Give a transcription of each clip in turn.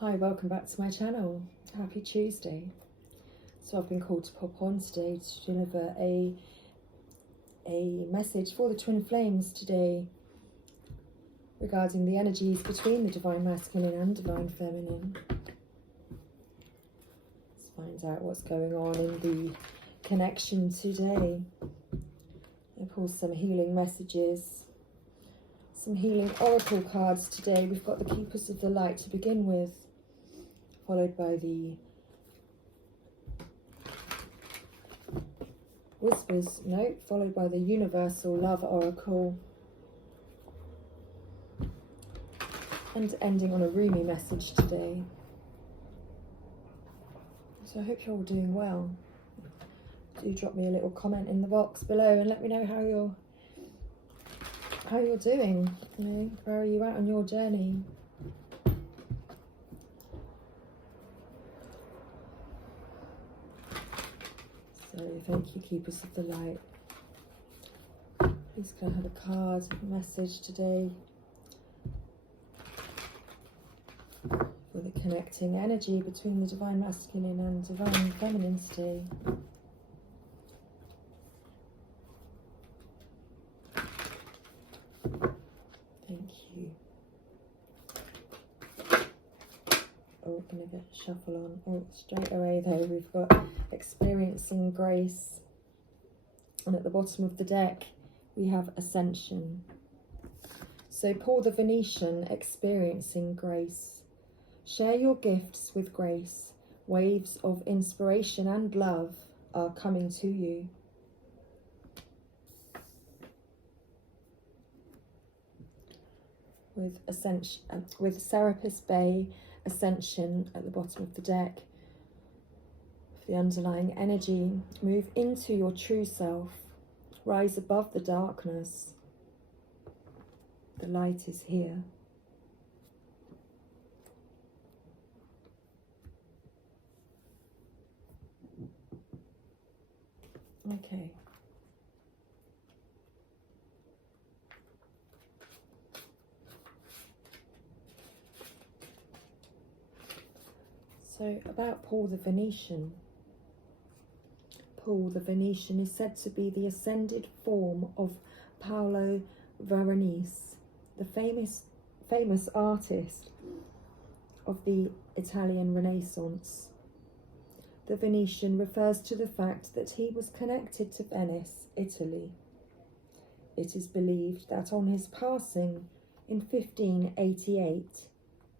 Hi, welcome back to my channel. Happy Tuesday. So I've been called to pop on today to deliver a message for the twin flames today regarding the energies between the divine masculine and divine feminine. Let's find out what's going on in the connection today. I pull some healing messages, some healing oracle cards today. We've got the Keepers of the Light to begin with, followed by the Whispers note, followed by the Universal Love Oracle, and ending on a Rumi message today. So I hope you're all doing well. Do drop me a little comment in the box below and let me know how you're doing. You know, where are you at on your journey? So thank you, Keepers of the Light. Please can I have a card, message today for the connecting energy between the divine masculine and divine feminine today. Thank you. Oh, gonna get shuffle on. Oh, straight away though, we've got experiencing grace. And at the bottom of the deck, we have ascension. So Paul the Venetian, experiencing grace. Share your gifts with grace. Waves of inspiration and love are coming to you. With ascension, with Serapis Bay, ascension at the bottom of the deck. The underlying energy, move into your true self, rise above the darkness. The light is here. Okay. So about Paul the Venetian. Paul the Venetian is said to be the ascended form of Paolo Veronese, the famous artist of the Italian Renaissance. The Venetian refers to the fact that he was connected to Venice, Italy. It is believed that on his passing in 1588,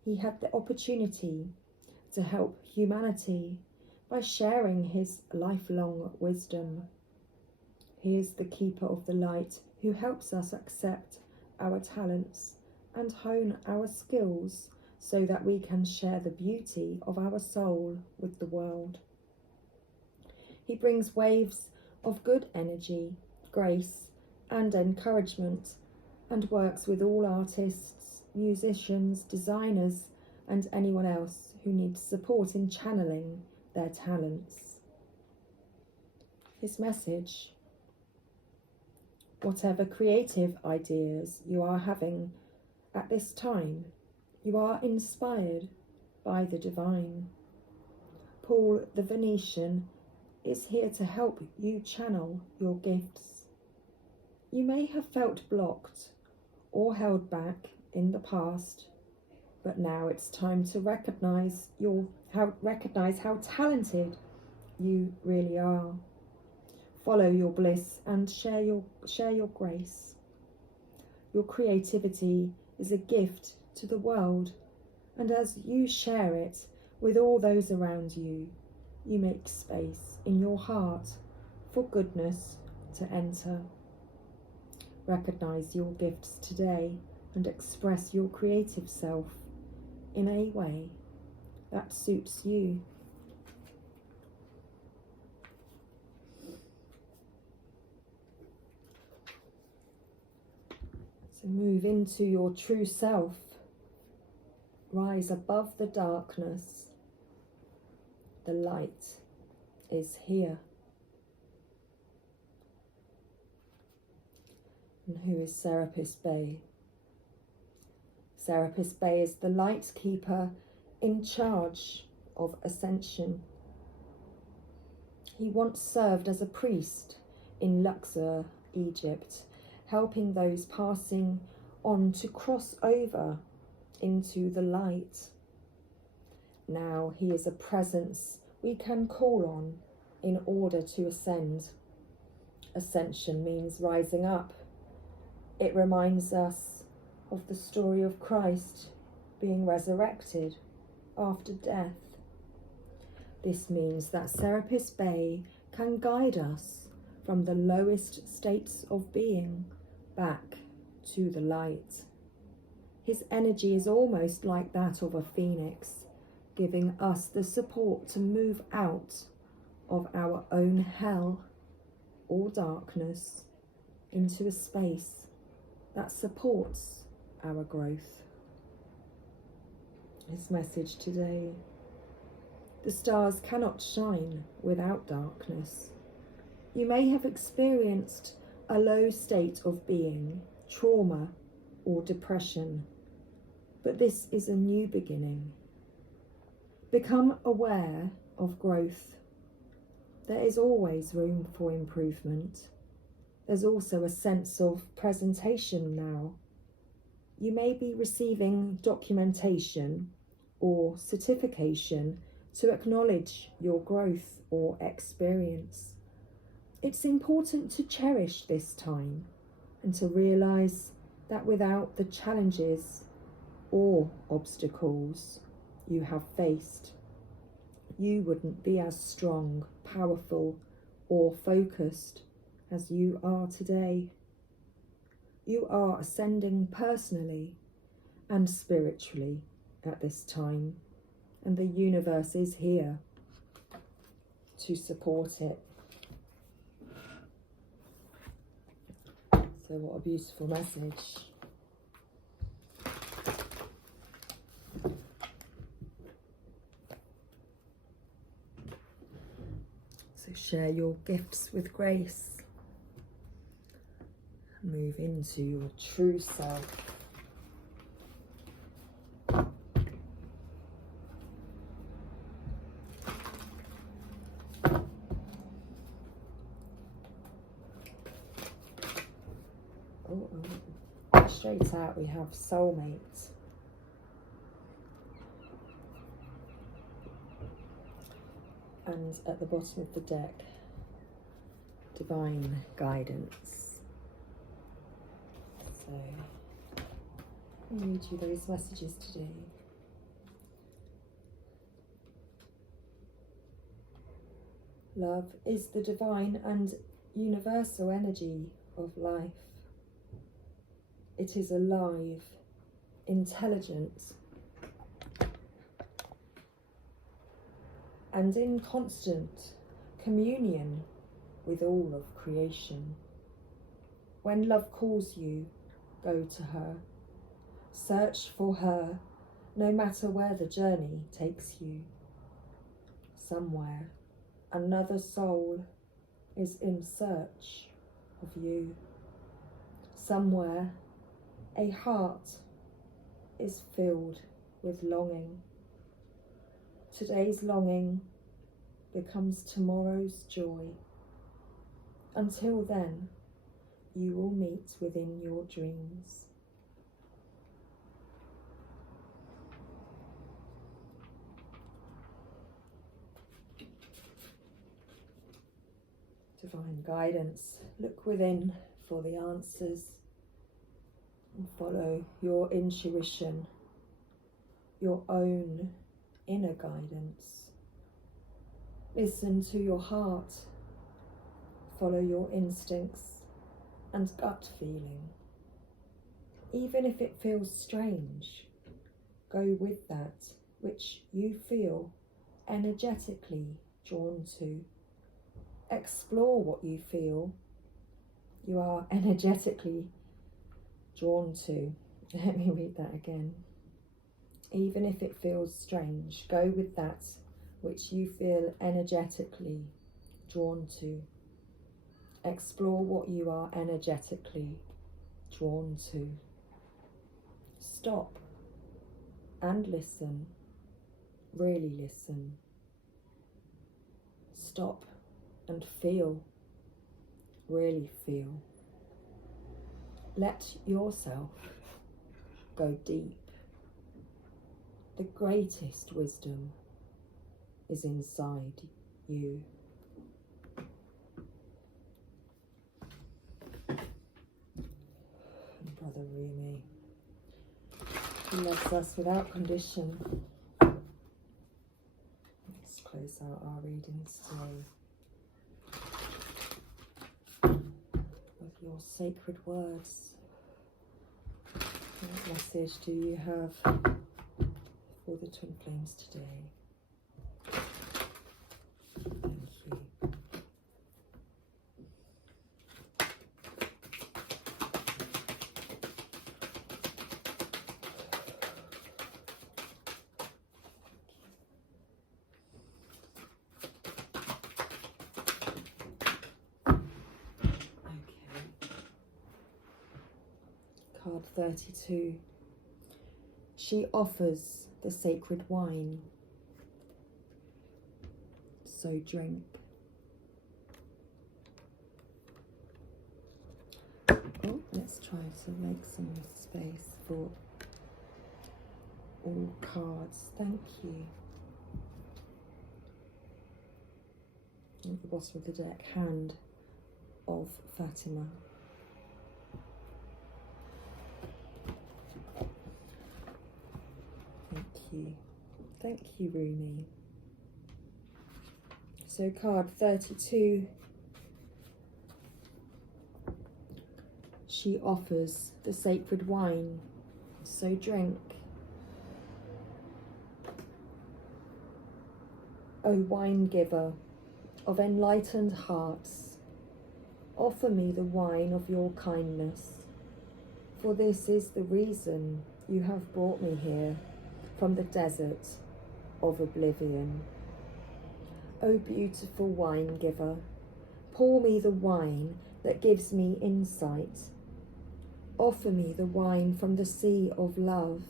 he had the opportunity to help humanity by sharing his lifelong wisdom. He is the keeper of the light who helps us accept our talents and hone our skills so that we can share the beauty of our soul with the world. He brings waves of good energy, grace, and encouragement, and works with all artists, musicians, designers, and anyone else who needs support in channeling their talents. His message: whatever creative ideas you are having at this time, you are inspired by the divine. Paul the Venetian is here to help you channel your gifts. You may have felt blocked or held back in the past, but now it's time to recognize how talented you really are. Follow your bliss and share your grace. Your creativity is a gift to the world, and as you share it with all those around you, you make space in your heart for goodness to enter. Recognize your gifts today and express your creative self in a way that suits you. So move into your true self. Rise above the darkness. The light is here. And who is Serapis Bay? Serapis Bay is the light keeper in charge of ascension. He once served as a priest in Luxor, Egypt, helping those passing on to cross over into the light. Now he is a presence we can call on in order to ascend. Ascension means rising up. It reminds us of the story of Christ being resurrected after death. This means that Serapis Bey can guide us from the lowest states of being back to the light. His energy is almost like that of a phoenix, giving us the support to move out of our own hell or darkness into a space that supports our growth. His message today: the stars cannot shine without darkness. You may have experienced a low state of being, trauma, or depression, but this is a new beginning. Become aware of growth. There is always room for improvement. There's also a sense of presentation now. You may be receiving documentation or certification to acknowledge your growth or experience. It's important to cherish this time and to realise that without the challenges or obstacles you have faced, you wouldn't be as strong, powerful, or focused as you are today. You are ascending personally and spiritually at this time, and the universe is here to support it. So what a beautiful message. So share your gifts with grace. Move into your true self. Straight out we have soulmate. And at the bottom of the deck, divine guidance. So I'll read you those messages today. Love is the divine and universal energy of life. It is alive, intelligent, and in constant communion with all of creation. When love calls you, go to her. Search for her, no matter where the journey takes you. Somewhere, another soul is in search of you. Somewhere, a heart is filled with longing. Today's longing becomes tomorrow's joy. Until then, you will meet within your dreams. Divine guidance, look within for the answers and follow your intuition, your own inner guidance. Listen to your heart, follow your instincts and gut feeling. Even if it feels strange, go with that which you feel energetically drawn to. Explore what you feel you are energetically drawn to. Let me read that again. Even if it feels strange, go with that which you feel energetically drawn to. Explore what you are energetically drawn to. Stop and listen Really listen. Stop and feel. Really feel. Let yourself go deep. The greatest wisdom is inside you. And Brother Rumi, he loves us without condition. Let's close out our readings today with your sacred words. What message do you have for the Twin Flames today? Thank you. Card 32. She offers the sacred wine, so drink. Oh, let's try to make some space for all cards. Thank you. At the bottom of the deck, Hand of Fatima. Thank you, Rumi. So card 32. She offers the sacred wine, so drink. O wine giver of enlightened hearts, offer me the wine of your kindness, for this is the reason you have brought me here from the desert of oblivion. O beautiful wine giver, pour me the wine that gives me insight. Offer me the wine from the sea of love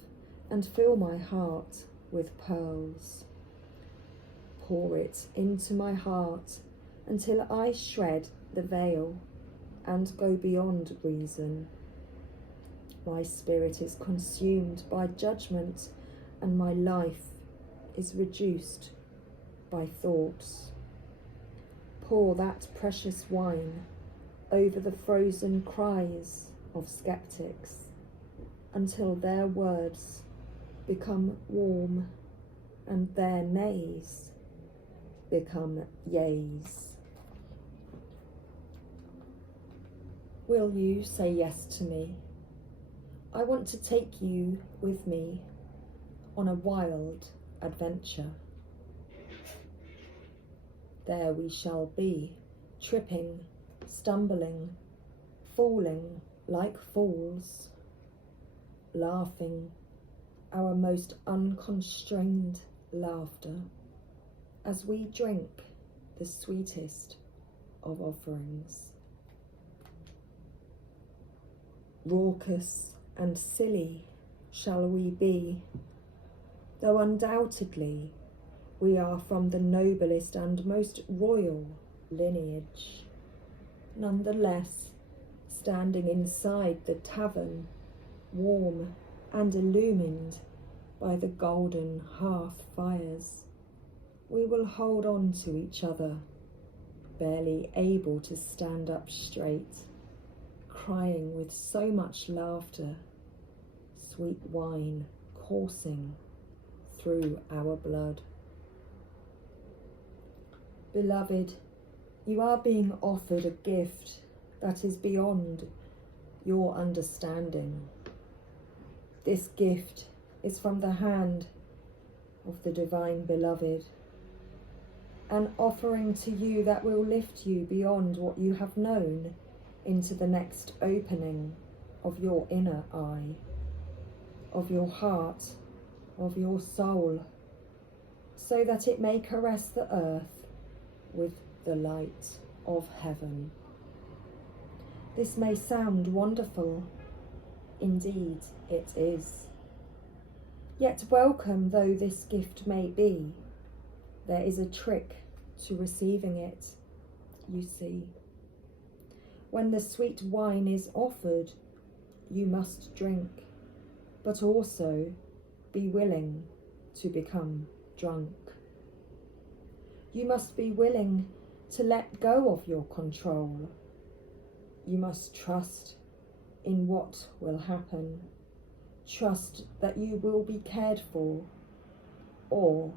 and fill my heart with pearls. Pour it into my heart until I shred the veil and go beyond reason. My spirit is consumed by judgment and my life is reduced by thoughts. Pour that precious wine over the frozen cries of skeptics until their words become warm and their nays become yays. Will you say yes to me? I want to take you with me on a wild adventure. There we shall be, tripping, stumbling, falling like fools, laughing our most unconstrained laughter as we drink the sweetest of offerings. Raucous and silly shall we be, though undoubtedly we are from the noblest and most royal lineage. Nonetheless, standing inside the tavern, warm and illumined by the golden hearth fires, we will hold on to each other, barely able to stand up straight, crying with so much laughter, sweet wine coursing through our blood. Beloved, you are being offered a gift that is beyond your understanding. This gift is from the hand of the Divine Beloved, an offering to you that will lift you beyond what you have known into the next opening of your inner eye, of your heart, of your soul, so that it may caress the earth with the light of heaven. This may sound wonderful. Indeed, it is. Yet welcome though this gift may be, there is a trick to receiving it, you see. When the sweet wine is offered, you must drink, but also be willing to become drunk. You must be willing to let go of your control. You must trust in what will happen. Trust that you will be cared for, or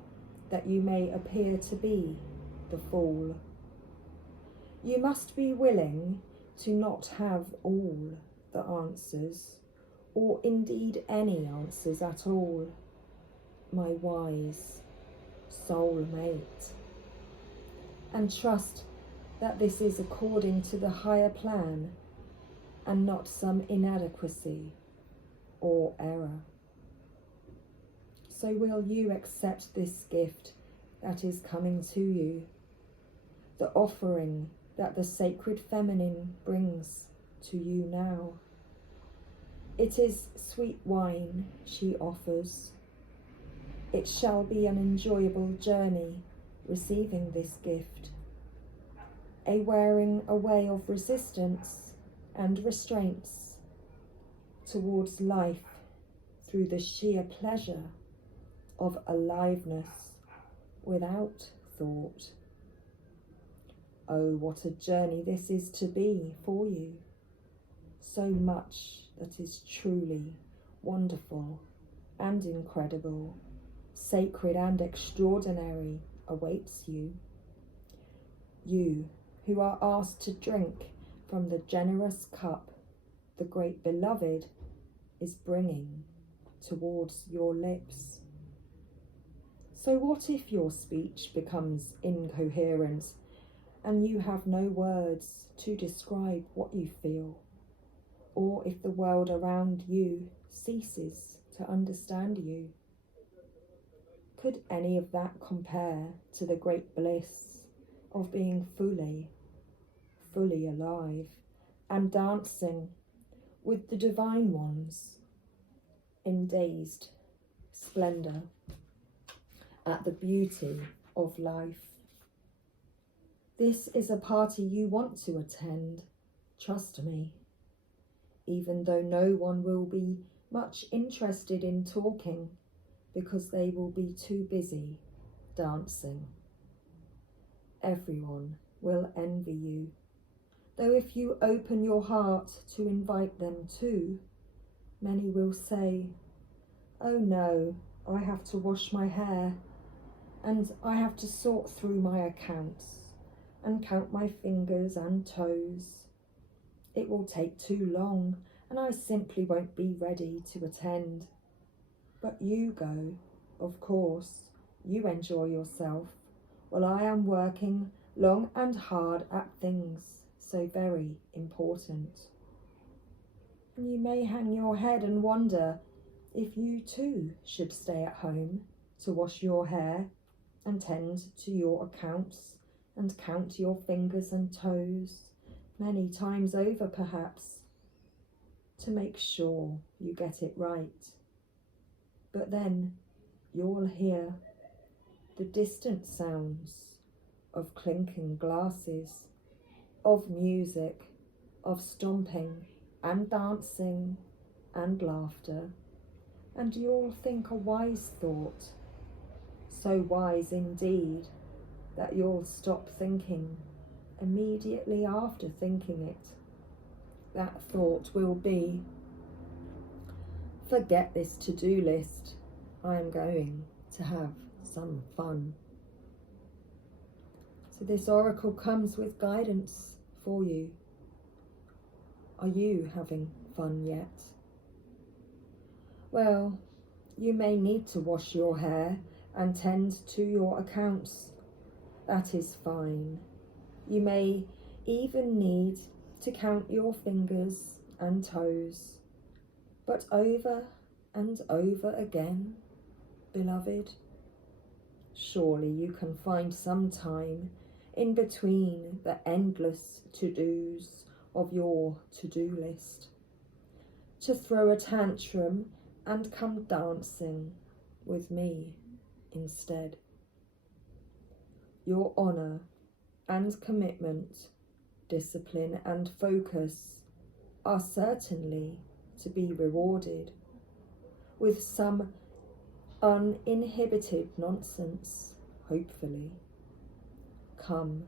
that you may appear to be the fool. You must be willing to not have all the answers, or indeed any answers at all, my wise soulmate. And trust that this is according to the higher plan and not some inadequacy or error. So will you accept this gift that is coming to you, the offering that the sacred feminine brings to you now? It is sweet wine she offers. It shall be an enjoyable journey receiving this gift, a wearing away of resistance and restraints towards life through the sheer pleasure of aliveness without thought. Oh, what a journey this is to be for you. So much that is truly wonderful and incredible, sacred and extraordinary awaits you. You who are asked to drink from the generous cup the great beloved is bringing towards your lips. So what if your speech becomes incoherent and you have no words to describe what you feel? Or if the world around you ceases to understand you? Could any of that compare to the great bliss of being fully alive and dancing with the divine ones in dazed splendour at the beauty of life? This is a party you want to attend, trust me, even though no one will be much interested in talking because they will be too busy dancing. Everyone will envy you, though if you open your heart to invite them too, many will say, "Oh no, I have to wash my hair, and I have to sort through my accounts and count my fingers and toes. It will take too long, and I simply won't be ready to attend." But you go, of course, you enjoy yourself, while I am working long and hard at things so very important. And you may hang your head and wonder if you too should stay at home to wash your hair and tend to your accounts and count your fingers and toes many times over perhaps, to make sure you get it right. But then you'll hear the distant sounds of clinking glasses, of music, of stomping and dancing and laughter, and you'll think a wise thought, so wise indeed that you'll stop thinking immediately after thinking it. That thought will be, "Forget this to-do list, I am going to have some fun." So this oracle comes with guidance for you. Are you having fun yet? Well, you may need to wash your hair and tend to your accounts. That is fine. You may even need to count your fingers and toes. But over and over again, beloved, surely you can find some time in between the endless to-dos of your to-do list to throw a tantrum and come dancing with me instead. Your honour and commitment, discipline and focus are certainly to be rewarded with some uninhibited nonsense, hopefully. Come,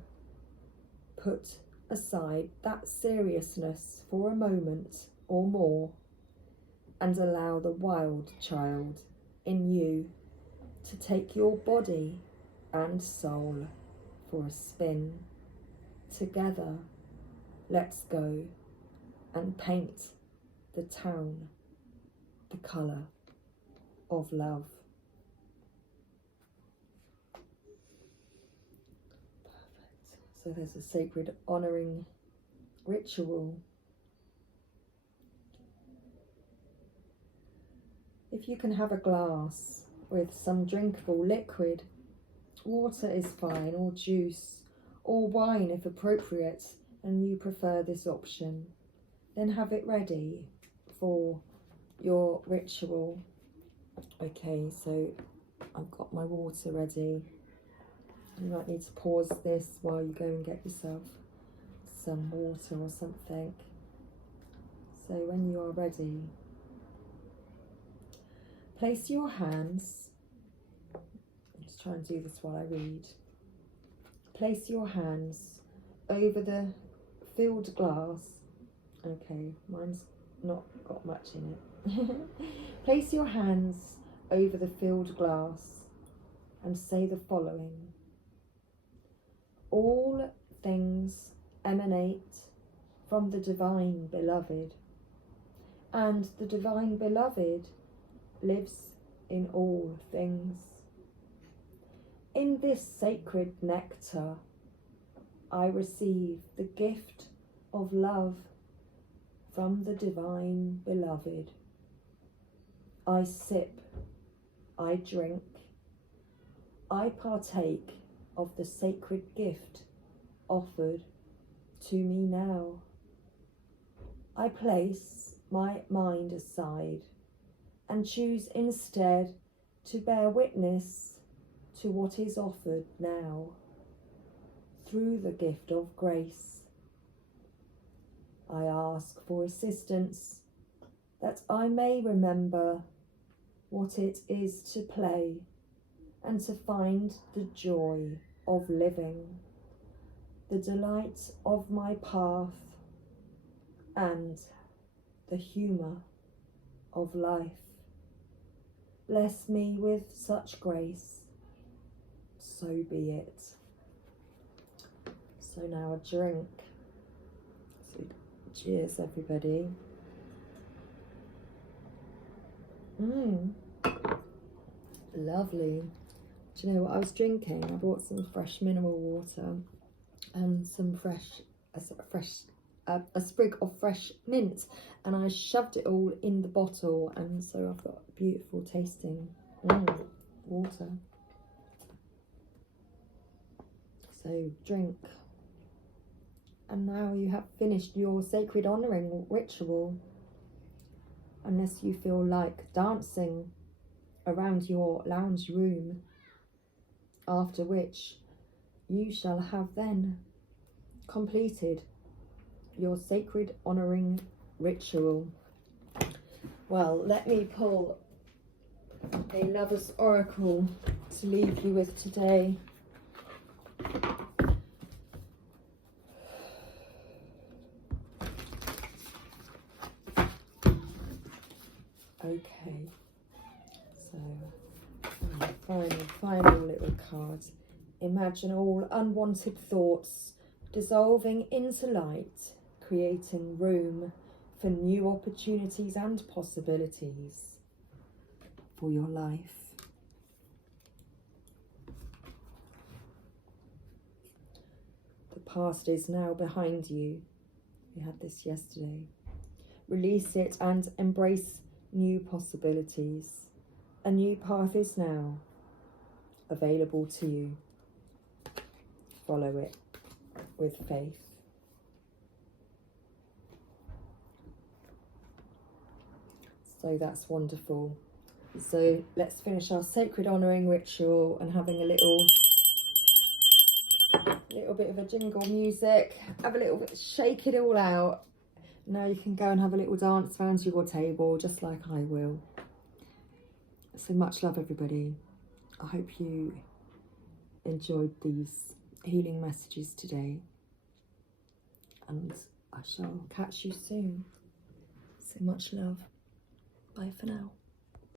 put aside that seriousness for a moment or more and allow the wild child in you to take your body and soul for a spin. Together, let's go and paint the town the colour of love. Perfect. So there's a sacred honouring ritual. If you can have a glass with some drinkable liquid, water is fine, or juice, or wine if appropriate, and you prefer this option, then have it ready for your ritual. Okay, so I've got my water ready. You might need to pause this while you go and get yourself some water or something. So when you are ready, place your hands, let's try and do this while I read. Place your hands over the filled glass. Okay, mine's not got much in it. Place your hands over the filled glass and say the following. All things emanate from the Divine Beloved, and the Divine Beloved lives in all things. In this sacred nectar, I receive the gift of love from the Divine Beloved. I sip, I drink, I partake of the sacred gift offered to me now. I place my mind aside and choose instead to bear witness to what is offered now through the gift of grace. I ask for assistance that I may remember what it is to play and to find the joy of living, the delight of my path, and the humour of life. Bless me with such grace, so be it. So now a drink. So cheers, everybody. Lovely. Do you know what I was drinking? I bought some fresh mineral water and some a sprig of fresh mint, and I shoved it all in the bottle, and so I've got beautiful tasting water. So drink. And now you have finished your sacred honouring ritual, unless you feel like dancing around your lounge room, after which you shall have then completed your sacred honouring ritual. Well, let me pull a lover's oracle to leave you with today. Okay, so final little card. Imagine all unwanted thoughts dissolving into light, creating room for new opportunities and possibilities for your life. The past is now behind you. We had this yesterday. Release it and embrace new possibilities. A new path is now available to you. Follow it with faith. So that's wonderful. So let's finish our sacred honouring ritual and having a little bit of a jingle music. Have a little bit, shake it all out. Now you can go and have a little dance around your table, just like I will. So much love, everybody. I hope you enjoyed these healing messages today. And I shall catch you soon. So much love. Bye for now.